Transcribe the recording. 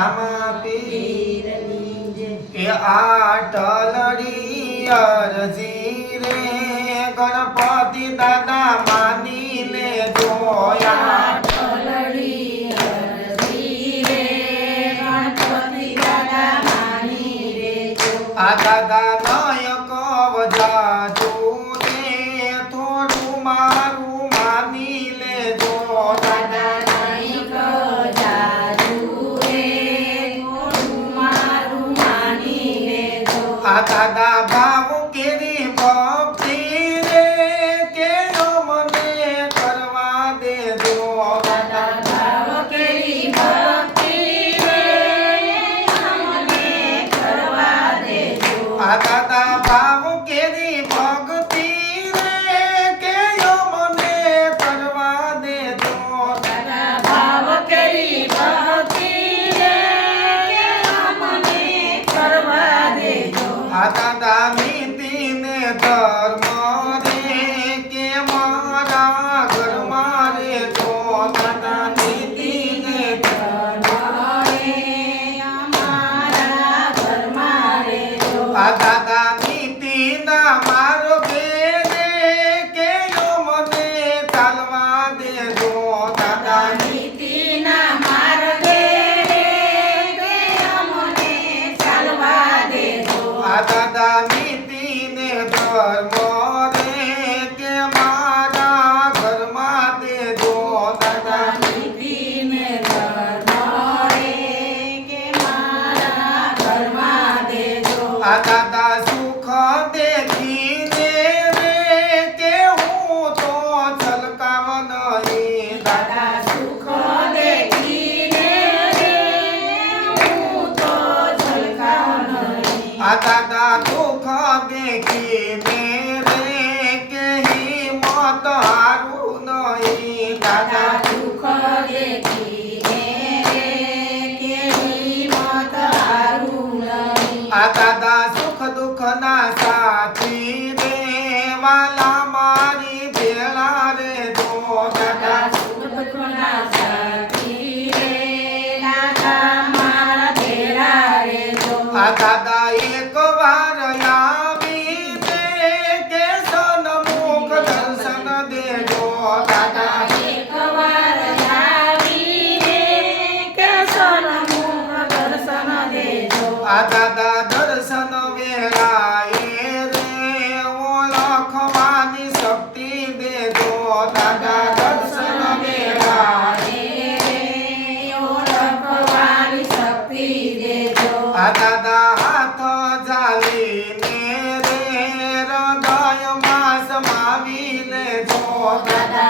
રામા પીર પીરની. કે આટલડી અરજી રે ગણપતિ દાદા માની લે જોયા. આ દાદા દાદા બાબુ કેરી ભક્તિ રે કેનો મને કરવા દેજો દાદા બાબુ કેરી ભક્તિ રે, મને કરવા દેજો. આ દાદા બાબુ કેરી દેજો. આ દાદા નીતિને ધર્મ રે કે મારા ઘરમાં રે તો દાદા નીતિને અમારા ઘરમાં રહેજો. આ દાદા નીતિના માર્ગે રે કેયો મને ચાલવા દેજો દેજો. આ દાદા નીતિને ધર્મ રે કે મારા ઘરમાં દેજો દાદા નીતિને ધર્મ રે કે મારા ઘરમાં દેજો. આ દાદા નહીં. આ દાદા દુઃખ દેખીને રે કે હિંમત હારું નહીં દાદા દાદા દુઃખ દેખીને રે કે હિંમત રહેજો. આ દાદા એક વાર આવી દે કે સન્મુખ દર્શન દેજો દાદા એકવાર આવીને કે સન્મુખ દર્શન દેજો. આ દાદા દર્શન વેળાએ દાદા હાથ ઝાલીને રે હૃદયમાં સમાવી લેજો દાદા